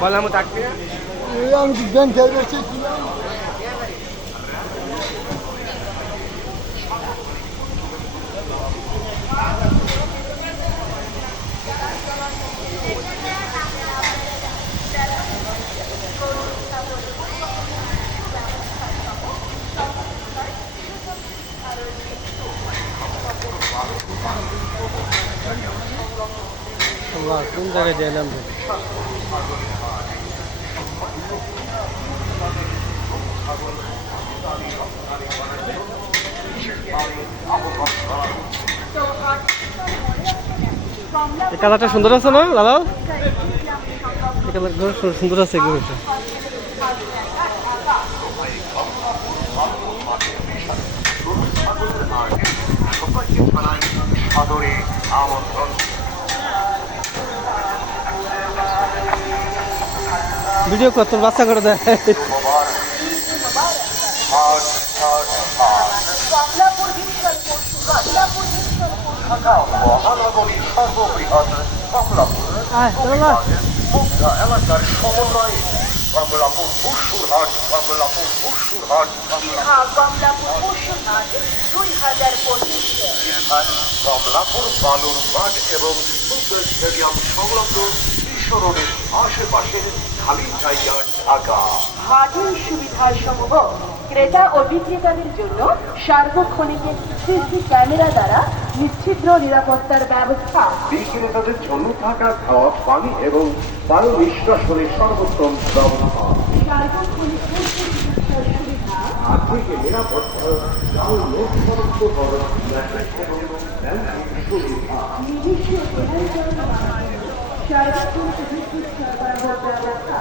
বললাম থাকতে আমি জ্ঞান খেয়ে গেছি। কোন জায়গায় গেলাম? এই কালারটা সুন্দর আছে না লালাল? এই কালার সুন্দর আছে গরুটা। ভিডিও কত বাচ্চা করে দেয়। মহানগরীর সর্ববৃহৎ এলাকার সমন্বয়ে কমলাপুর পশুরহাট, কমলাপুর পশুরহাট, কমলাপুর বালুর মাঠ এবং স্টেডিয়াম সংলগ্ন বিশ্ব রোডের আশেপাশের খালি জায়গা ঢাকা। হাটের সুবিধা সমূহ ক্রেতা ও বিক্রেতাদের জন্য সার্বক্ষণিক সিসি ক্যামেরা দ্বারা নিশ্চিদ্র নিরাপত্তার ব্যবস্থা, বিক্রেতাদের জন্য থাকা, খাওয়া, পানি এবং বায়ু নিষ্কাশনের সর্বোত্তম ব্যবস্থা, সার্বক্ষণিক চিকিৎসার সুবিধা, আর্থিক নিরাপত্তা, সমস্ত ধরনের সুবিধা, নিজস্ব সার্বক্ষণিক বিদ্যুৎ সরবরাহ ব্যবস্থা,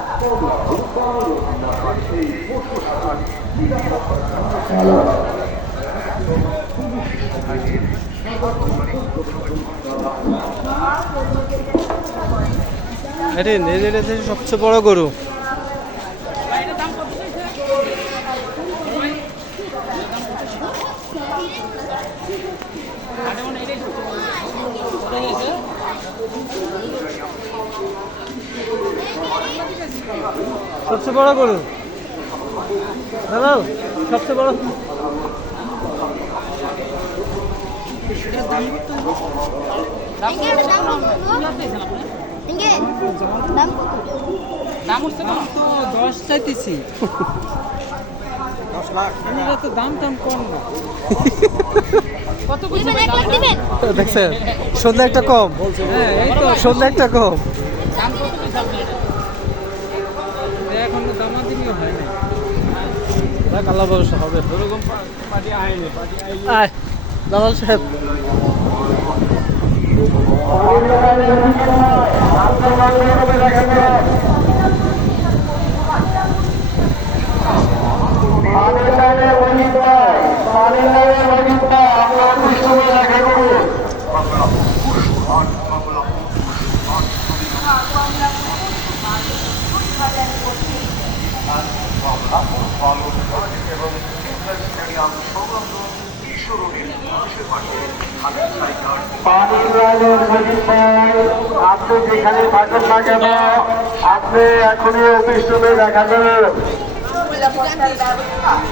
আরে নেড়ে সবচেয়ে বড় গরু। সবচেয়ে বড় গরু দাদা, সবচেয়ে বড়। দাম হচ্ছে তো 10 চাইতেছি। 10 লাখ টাকা তো দাম কম না। কত দেখছেন সন্ধ্যা একটা কম, সন্ধ্যা একটা কম। দাম কত পয়সা এখন দামাদামিও হয় না। দেখ আল্লাহ ভরসা হবে। আয় দালাল সাহেব, আপনি যেখানে থাকেন না কেন, আপনি এখনই অফিস রুমে দেখা যাবেন।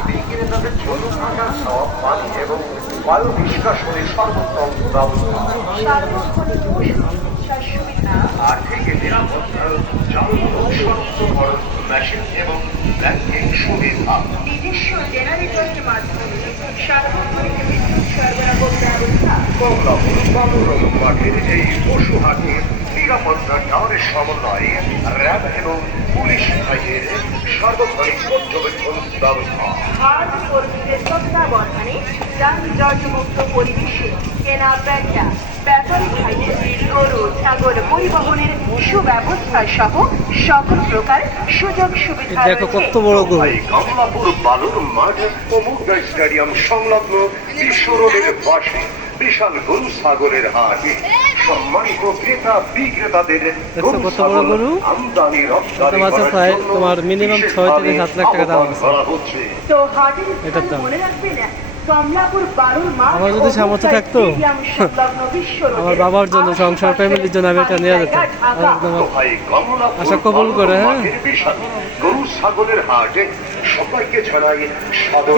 বিক্রেতাদের জন্য থাকা, খাওয়া, পানি এবং বায়ু নিষ্কাশনের সর্বোত্তম ব্যবস্থা, আর্থিক নিরাপত্তা, সমস্ত ধরনের মেশিন এবং ব্যাংকিং সুবিধা, নিজস্ব জেনারেটরের মাধ্যমে সার্বক্ষণিক বিদ্যুৎ সরবরাহ ব্যবস্থা, কমলাপুর বালুর মাঠের এই পশু হাটের নিরাপত্তা টাওয়ারের সমন্বয়ে র্যাব এবং পুলিশ বাহিনীর সার্বক্ষণিক পর্যবেক্ষণ ব্যবস্থা, হাট কর্মীদের তত্ত্বাবধানে যানজটমুক্ত পরিবেশে কেনা বেচা, ব্যাপারী ভাইদের গরু ছাগল পরিবহনের সুব্যবস্থা সহ সকল প্রকার সুযোগ সুবিধা দেখো কত বড় গরু। কমলাপুর বালুর মাঠ ও মুগদা স্টেডিয়াম সংলগ্ন বিশ্ব রোডের পাশে বিশাল গরু ছাগলের হাট। সম্মানিত ক্রেতা বিক্রেতাদের দেখছো কত বড় গরু? আমদানি রপ্তানি প্রায় তোমার মিনিমাম 6 থেকে 7 লাখ টাকা দাম আছে। তো হাটের এটার দাম। মনে রাখবেন কমলাপুর বারুল মাঠ আমার যদি সামর্থ্য থাকতো, আমার বাবার জন্য, সংসার, ফ্যামিলির জন্য আমি এটা নিয়ে যেতাম। একদম ভাই কমলাপুর আশা কবুল করে, হ্যাঁ। মাঠের বিশাল গরু ছাগলের হাটে সবাইকে জানাই সাদর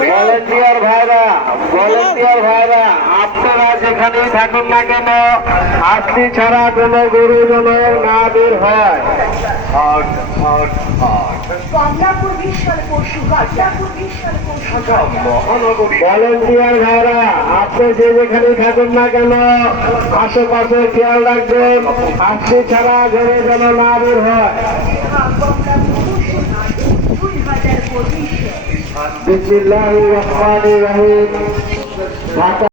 ভলেন্টিয়ার ভাইরা আপনারা যেখানেই থাকুন না কেন, আসলি ছাড়া কোনো গরু যেন না বের হয়। হাট হাট হাট কমলাপুর বিশাল পশু কমলাপুর বিশাল পশু ঢাকা মহানগরী ভলেন্টিয়ার ভাইরা আপনি যে যেখানেই থাকুন না কেন, আশেপাশে খেয়াল রাখবেন, আসলি ছাড়া গরু যেন না বের হয়। কমলাপুর পশু হাট 2025 বিসমিল্লাহির রহমানির রহিম।